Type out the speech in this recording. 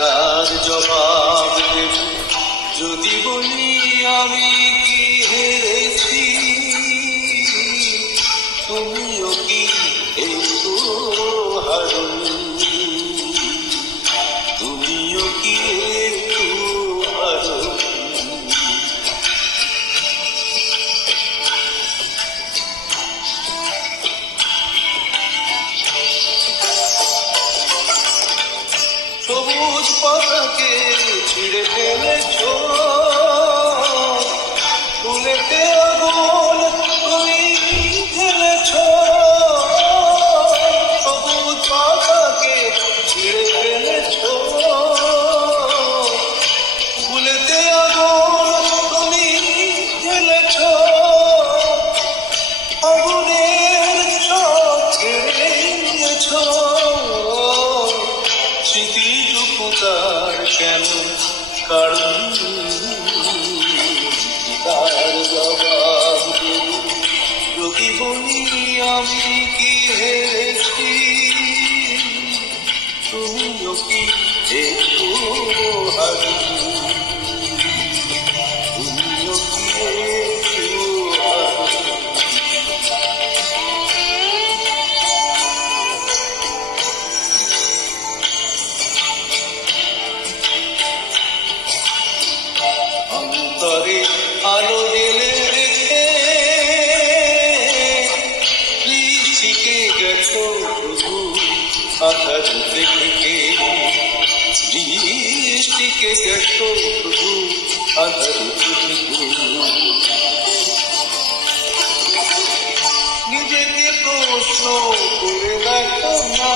তার জবাব দেব যদি বলি আমি কি হেরেছি, তুমিও কি একটু হারনি, তুমিও কি একটু হারনি। সবুজ পাতাকে ছিঁড়ে ফেলেছ, ফুলেতে আগুন তুমি ঢেলেছ। সবুজ পাতাকে ছিঁড়ে ফেলেছ, ফুলেতে আগুন তুমি ঢেলেছ। আগুনের ছক ছেড়ে নিয়েছ, স্মৃতিটুকু তার কেন কারণ, তার জবাব দেব যদি বলি আমি কি হেরেছি, তুমিও কি একটু হারনি, তুমিও কি একটু হারনি। অন্তরে আলো জ্বেলে রেখে বৃষ্টিকে গেছো শুধু আকাশ থেকে, বৃষ্টিকে গেছো শুধু আকাশ থেকে। নিজেকে প্রশ্ন করে দেখো না,